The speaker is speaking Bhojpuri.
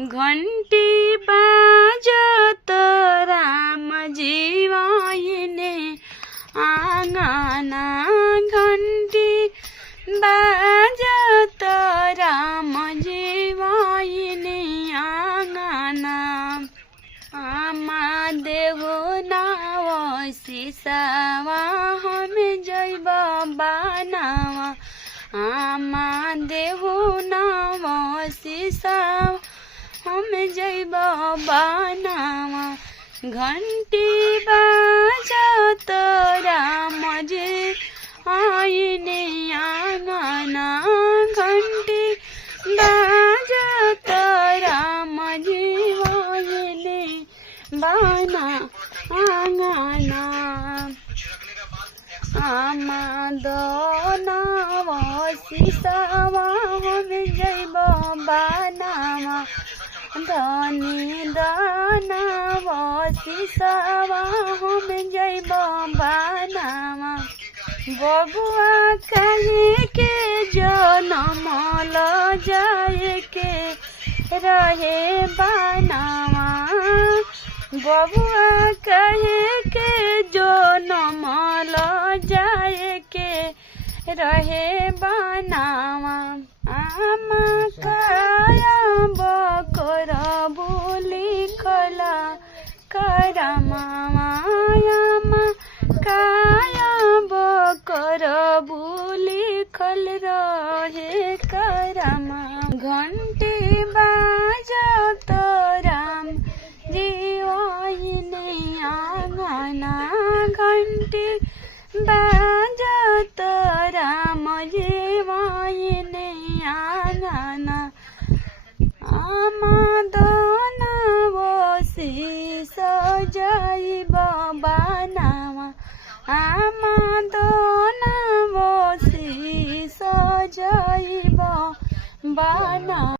घंटी बाजत राम जीवाइने आंगना घंटी बाजत राम जीवाइने आंगना आमा देहु नाव सिसावा हम जैब बनावा आमा देहु नाव सिसावा हम जैब बनावा घंटी बाजत राम जी आइने आंगना घंटी बाजत राम जी आइने बाना आंगना आमा दोनाव सिसावा हम जैब बनावा धनी दानाव सिसावा हम जैब बनावा बबुआ कहे के जनम ल जाए के रहे बनावा बबुआ कहे के जनम ल जाए के रहे बनावा आमा काया बकर बोली खला करमावा आमा काया बकर बोली खल रहे करमा घंटी बाजत राम जीवाइने आंगना घंटी बाजत राम जीवाइने आंगना आमा दोनाव शीश जैब बनावा आमा दोनाव शीश जैब बनावा।